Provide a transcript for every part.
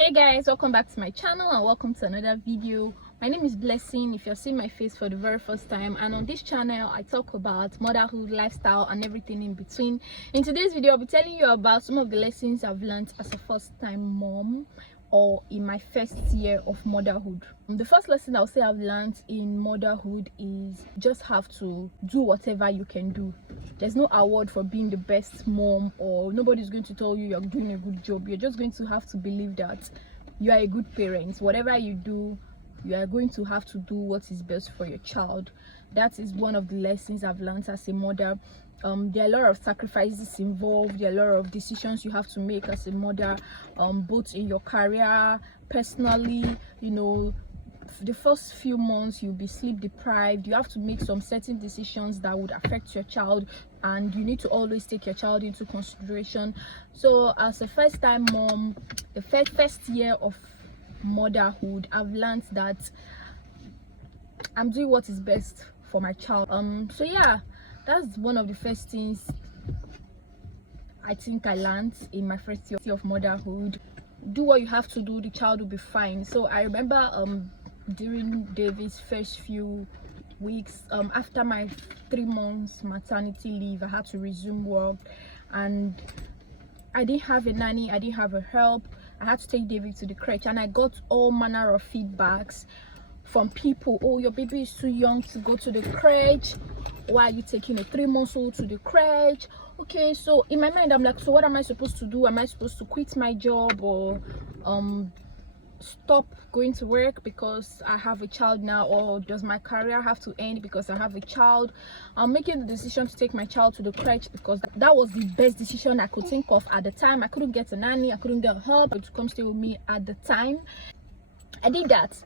Hey guys, welcome back to my channel and welcome to another video. My name is Blessing if you're seeing my face for the very first time, and on this channel I talk about motherhood, lifestyle and everything in between. In today's video I'll be telling you about some of the lessons I've learned as a first-time mom or in my first year of motherhood. The first lesson I'll say I've learned in motherhood is just have to do whatever you can do. There's no award for being the best mom, or nobody's going to tell you you're doing a good job. You're just going to have to believe that you are a good parent. Whatever you do, you are going to have to do what is best for your child. That is one of the lessons I've learned as a mother. There are a lot of sacrifices involved. There are a lot of decisions you have to make as a mother, both in your career, personally. You know, the first few months you'll be sleep deprived. You have to make some certain decisions that would affect your child, and you need to always take your child into consideration. So as a first-time mom, the first year of motherhood, I've learned that I'm doing what is best for my child. So yeah, that's one of the first things I think I learned in my first year of motherhood. Do what you have to do, the child will be fine. So I remember during David's first few weeks, after my 3 months maternity leave, I had to resume work, and I didn't have a nanny, I didn't have a help. I had to take David to the crèche, and I got all manner of feedbacks from people. Oh, your baby is too young to go to the crèche. Why are you taking a 3-month-old to the crèche? Okay, so in my mind I'm like, so what am I supposed to do? Am I supposed to quit my job or stop going to work because I have a child now, or does my career have to end because I have a child? I'm making the decision to take my child to the crèche because that was the best decision I could think of at the time. I couldn't get a nanny, I couldn't get help to come stay with me at the time. I did that,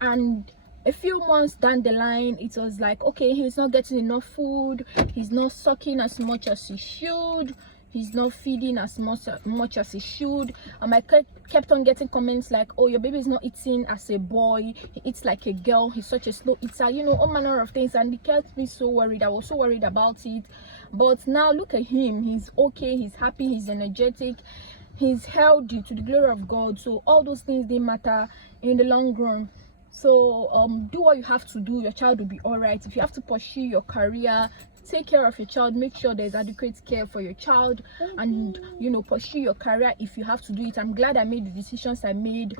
and a few months down the line it was like, okay, he's not getting enough food, he's not sucking as much as he should, he's not feeding as much as he should. I kept on getting comments like, oh, your baby is not eating as a boy, he eats like a girl, he's such a slow eater, you know, all manner of things, and it kept me so worried. I was so worried about it. But now look at him, he's okay, he's happy, he's energetic, he's healthy, to the glory of God. So all those things, they matter in the long run. So do what you have to do, your child will be all right. If you have to pursue your career, take care of your child, make sure there's adequate care for your child, and you know, pursue your career if you have to do it. I'm glad I made the decisions I made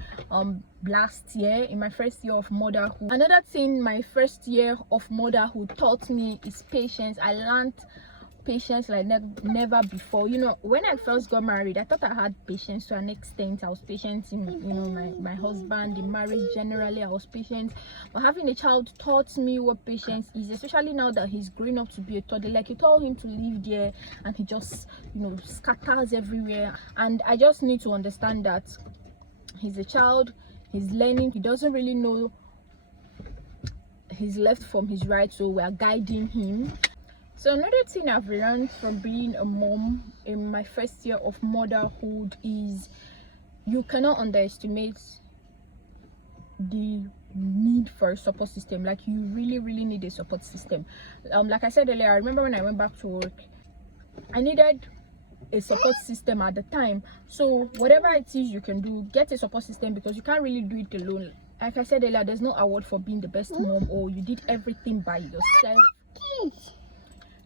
last year in my first year of motherhood. Another thing my first year of motherhood taught me is patience. I learned patience like never before. You know, when I first got married, I thought I had patience to an extent. I was patient in, you know, my husband, in marriage generally, I was patient. But having a child taught me what patience is, especially now that he's growing up to be a toddler. Like, you told him to live there and he just, you know, scatters everywhere. And I just need to understand that he's a child, he's learning, he doesn't really know his left from his right, so we're guiding him. So another thing I've learned from being a mom in my first year of motherhood is you cannot underestimate the need for a support system. Like, you really need a support system. Like I said earlier, I remember when I went back to work, I needed a support system at the time. So whatever it is you can do, get a support system, because you can't really do it alone. Like I said earlier, there's no award for being the best mom, or you did everything by yourself.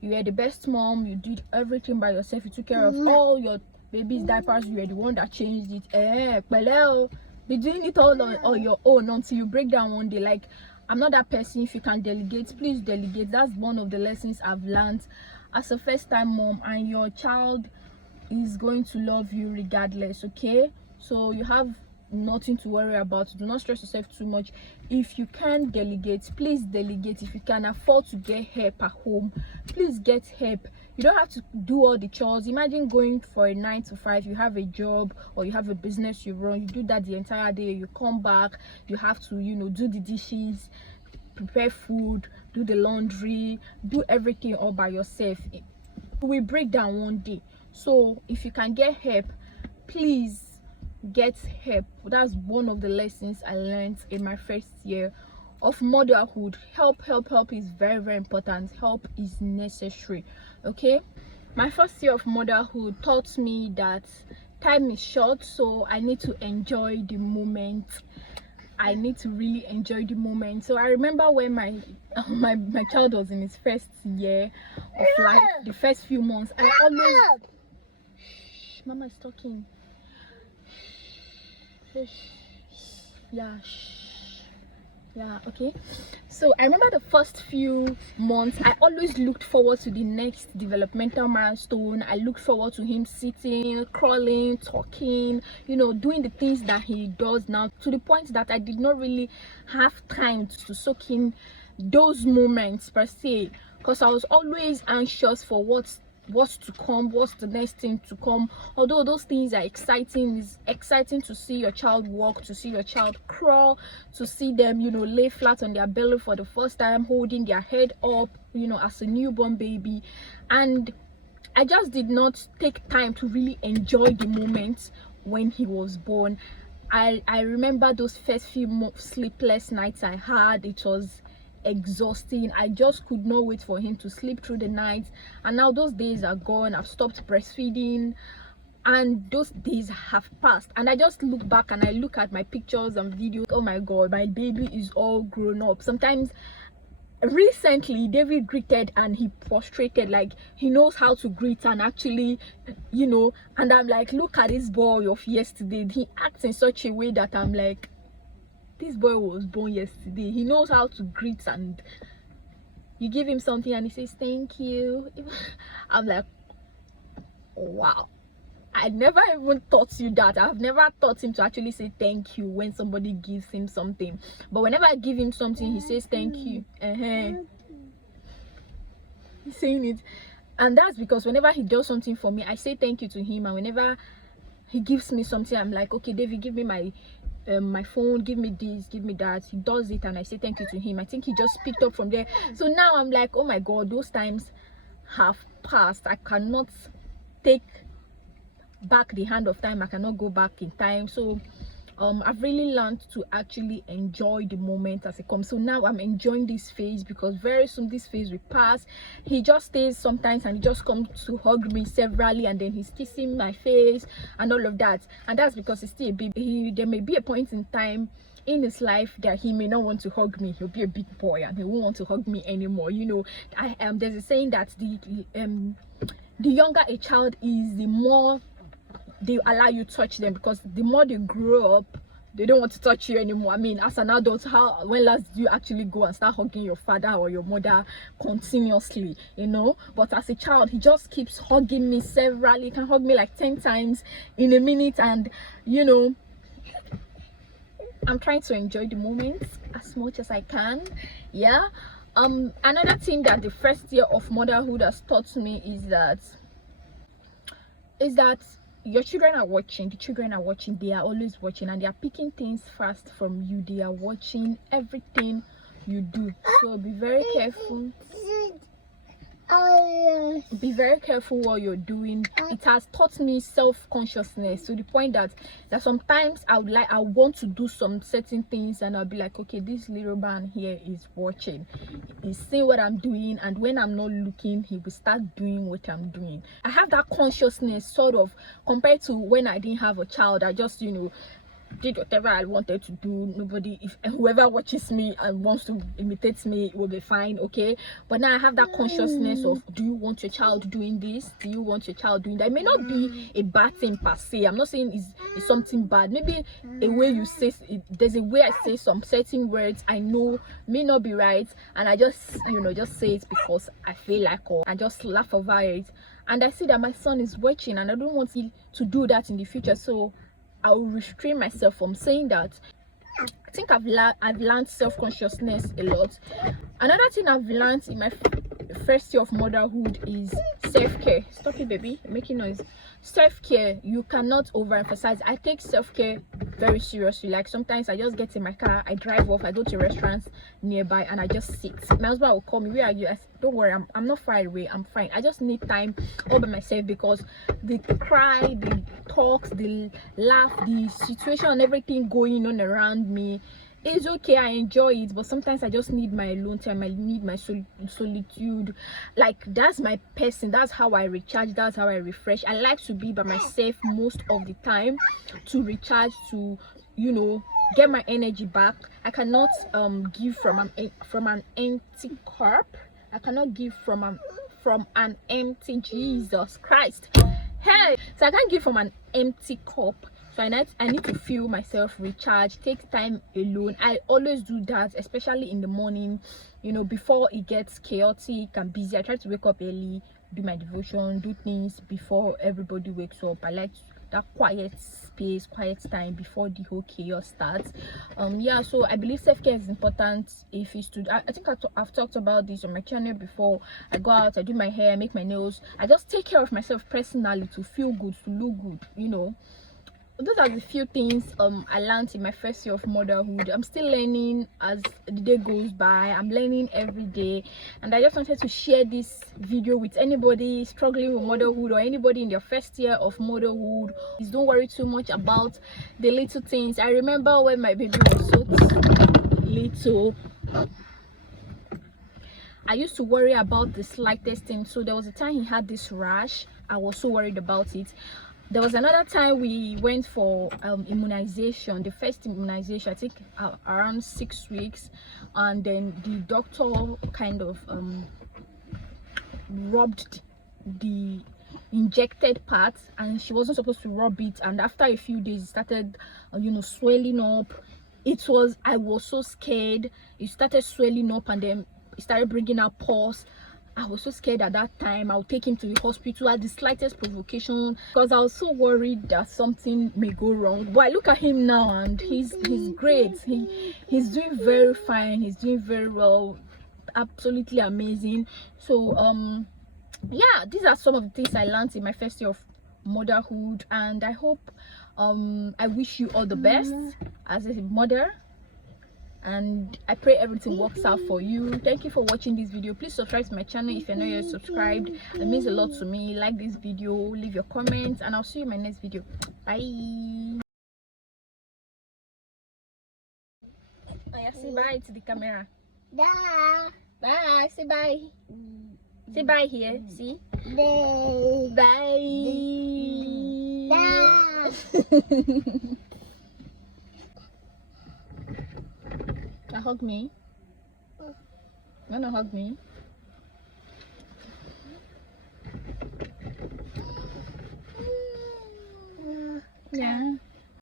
You were the best mom, you did everything by yourself, you took care of all your baby's diapers, you were the one that changed it. Be doing it all on your own until you break down one day. Like, I'm not that person. If you can delegate, please delegate. That's one of the lessons I've learned as a first-time mom, and your child is going to love you regardless, okay? So you have nothing to worry about. Do not stress yourself too much. If you can delegate, please delegate. If you can afford to get help at home, please get help. You don't have to do all the chores. Imagine going for a 9 to 5, you have a job or you have a business you run, you do that the entire day, you come back, you have to, you know, do the dishes, prepare food, do the laundry, do everything all by yourself. We break down one day. So if you can get help, please get help. That's one of the lessons I learned in my first year of motherhood. Help is very important. Help is necessary, okay? My first year of motherhood taught me that time is short, so I need to enjoy the moment. I need to really enjoy the moment. So I remember when my child was in his first year of life, the first few months, I always shh, mama is talking. Yeah, yeah, okay. So I remember the first few months, I always looked forward to the next developmental milestone. I looked forward to him sitting, crawling, talking, you know, doing the things that he does now, to the point that I did not really have time to soak in those moments per se, because I was always anxious for what's to come, what's the next thing to come. Although those things are exciting, it's exciting to see your child walk, to see your child crawl, to see them, you know, lay flat on their belly for the first time, holding their head up, you know, as a newborn baby. And I just did not take time to really enjoy the moment when he was born. I remember those first few sleepless nights I had. It was exhausting. I just could not wait for him to sleep through the night. And now those days are gone. I've stopped breastfeeding and those days have passed, and I just look back and I look at my pictures and videos. Oh my god, my baby is all grown up. Sometimes, recently David greeted and he prostrated, like he knows how to greet and actually, you know, and I'm like, look at this boy of yesterday. He acts in such a way that I'm like, this boy was born yesterday. He knows how to greet, and you give him something and he says thank you. I'm like, wow, I never even taught you that. I've never taught him to actually say thank you when somebody gives him something. But whenever I give him something, he says thank you. He's saying it. And that's because whenever he does something for me, I say thank you to him. And whenever he gives me something, I'm like, okay, David, give me my phone, give me this, give me that. He does it and I say thank you to him. I think he just picked up from there. So now I'm like, oh my god, those times have passed. I cannot take back the hand of time. I cannot go back in time. So I've really learned to actually enjoy the moment as it comes. So now I'm enjoying this phase, because very soon this phase will pass. He just stays sometimes and he just comes to hug me severally, and then he's kissing my face and all of that. And that's because he's still a baby. There may be a point in time in his life that he may not want to hug me. He'll be a big boy and he won't want to hug me anymore. You know, there's a saying that the younger a child is, the more they allow you to touch them, because the more they grow up, they don't want to touch you anymore. I mean, as an adult, when last do you actually go and start hugging your father or your mother continuously, you know? But as a child, he just keeps hugging me severally. He can hug me like 10 times in a minute, and you know, I'm trying to enjoy the moment as much as I can. Yeah. Another thing that the first year of motherhood has taught me is that your children are watching. The children are watching. They are always watching, and they are picking things fast from you. They are watching everything you do. So be very careful. Be very careful what you're doing. It has taught me self-consciousness, to the point that sometimes I want to do some certain things, and I'll be like, okay, this little man here is watching, he's seeing what I'm doing, and when I'm not looking, he will start doing what I'm doing. I have that consciousness, sort of, compared to when I didn't have a child. I just, you know, did whatever I wanted to do. If whoever watches me and wants to imitate me, it will be fine, okay? But now I have that consciousness of, do you want your child doing this? Do you want your child doing that? It may not be a bad thing per se. I'm not saying it's something bad. Maybe a way you say it, there's a way I say some certain words I know may not be right, and I just, you know, just say it because I feel like, or I just laugh over it. And I see that my son is watching, and I don't want him to do that in the future, so I will restrain myself from saying that. I think I've learned self-consciousness a lot. Another thing I've learned in my first year of motherhood is self-care. Stop it, baby, you're making noise. Self-care, you cannot overemphasize. I take self-care very seriously. Like, sometimes I just get in my car, I drive off, I go to restaurants nearby, and I just sit. My husband will call me, where are you? I say, don't worry, I'm not far away, I'm fine. I just need time all by myself, because the cry, the talks, the laugh, the situation and everything going on around me It's okay, I enjoy it, but sometimes I just need my alone time. I need my solitude. Like, that's my person, that's how I recharge, that's how I refresh. I like to be by myself most of the time to recharge, to, you know, get my energy back. I cannot give from an empty cup. I cannot give from an empty, Jesus Christ, hey, so I can't give from an empty cup. So I need to feel myself recharge, take time alone. I always do that, especially in the morning, you know, before it gets chaotic and busy. I try to wake up early, do my devotion, do things before everybody wakes up. I like that quiet space, quiet time before the whole chaos starts. Yeah, so I believe self-care is important. If it's to, I think I've talked about this on my channel before. I go out, I do my hair, make my nails, I just take care of myself personally to feel good, to look good, you know. Those are the few things I learned in my first year of motherhood. I'm still learning as the day goes by. I'm learning every day, and I just wanted to share this video with anybody struggling with motherhood or anybody in their first year of motherhood. Please don't worry too much about the little things. I remember when my baby was so little, I used to worry about the slightest thing. So there was a time he had this rash. I was so worried about it. There was another time we went for immunization, the first immunization, I think around 6 weeks, and then the doctor kind of rubbed the injected part, and she wasn't supposed to rub it, and after a few days it started you know, swelling up. I was so scared. It started swelling up, and then it started bringing out pus. I was so scared at that time. I would take him to the hospital at the slightest provocation, because I was so worried that something may go wrong. But I look at him now, and he's great. He's doing very fine. He's doing very well. Absolutely amazing. So yeah, these are some of the things I learned in my first year of motherhood, and I hope I wish you all the best as a mother, and I pray everything works out for you. Thank you for watching this video. Please subscribe to my channel if you're not yet subscribed. It means a lot to me. Like this video, leave your comments, and I'll see you in my next video. Bye. Oh yeah, say bye to the camera. Da. Bye. Say bye. Say bye here. See? Da. Bye. Now hug me. You wanna hug me? Yeah.